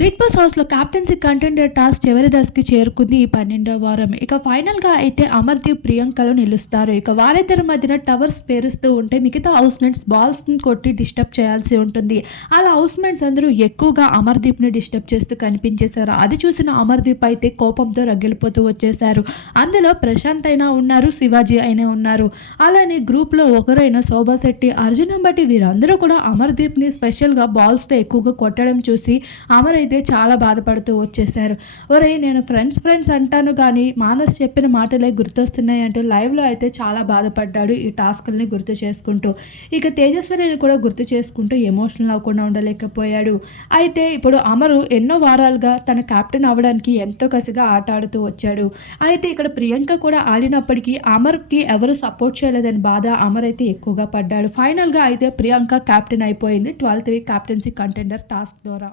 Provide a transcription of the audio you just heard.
Big Boss హౌస్లో captaincy contender task చివరి దశకి చేరుకుంది ఈ పన్నెండో వారం. ఇక ఫైనల్గా అయితే అమర్దీప్ ప్రియాంకలు నిలుస్తారు. ఇక వారిద్దరి మధ్యన టవర్స్ పేరుస్తూ ఉంటే మిగతా హౌస్మేట్స్ బాల్స్ని కొట్టి డిస్టర్బ్ చేయాల్సి ఉంటుంది. అలా హౌస్మేట్స్ అందరూ ఎక్కువగా అమర్దీప్ని డిస్టర్బ్ చేస్తూ కనిపించేశారు. అది చూసిన అమర్దీప్ అయితే కోపంతో రగిలిపోతూ వచ్చేశారు. అందులో ప్రశాంత్ అయినా ఉన్నారు శివాజీ అయినా ఉన్నారు. అలానే గ్రూప్లో ఒకరైన శోభా శెట్టి అర్జునం బట్టి వీరందరూ కూడా అమర్దీప్ని స్పెషల్గా బాల్స్తో ఎక్కువగా కొట్టడం చూసి అమర్ అయితే చాలా బాధపడుతూ వచ్చేసారు. ఒరే నేను ఫ్రెండ్స్ ఫ్రెండ్స్ అంటాను కానీ మానస్ చెప్పిన మాటలే గుర్తొస్తున్నాయి అంటూ లైవ్లో అయితే చాలా బాధపడ్డాడు ఈ టాస్క్ని గుర్తు చేసుకుంటూ. ఇక తేజస్విని కూడా గుర్తు చేసుకుంటూ ఎమోషనల్ అవ్వకుండా ఉండలేకపోయాడు. అయితే ఇప్పుడు అమరు ఎన్నో వారాలుగా తన కెప్టెన్ అవ్వడానికి ఎంతో కసిగా ఆట ఆడుతూ వచ్చాడు. అయితే ఇక్కడ ప్రియాంక కూడా ఆడినప్పటికీ అమర్కి ఎవరు సపోర్ట్ చేయలేదని బాధ అమర్ అయితే ఎక్కువగా పడ్డాడు. ఫైనల్గా అయితే ప్రియాంక కెప్టెన్ అయిపోయింది. Twelfth week captaincy contender task ద్వారా.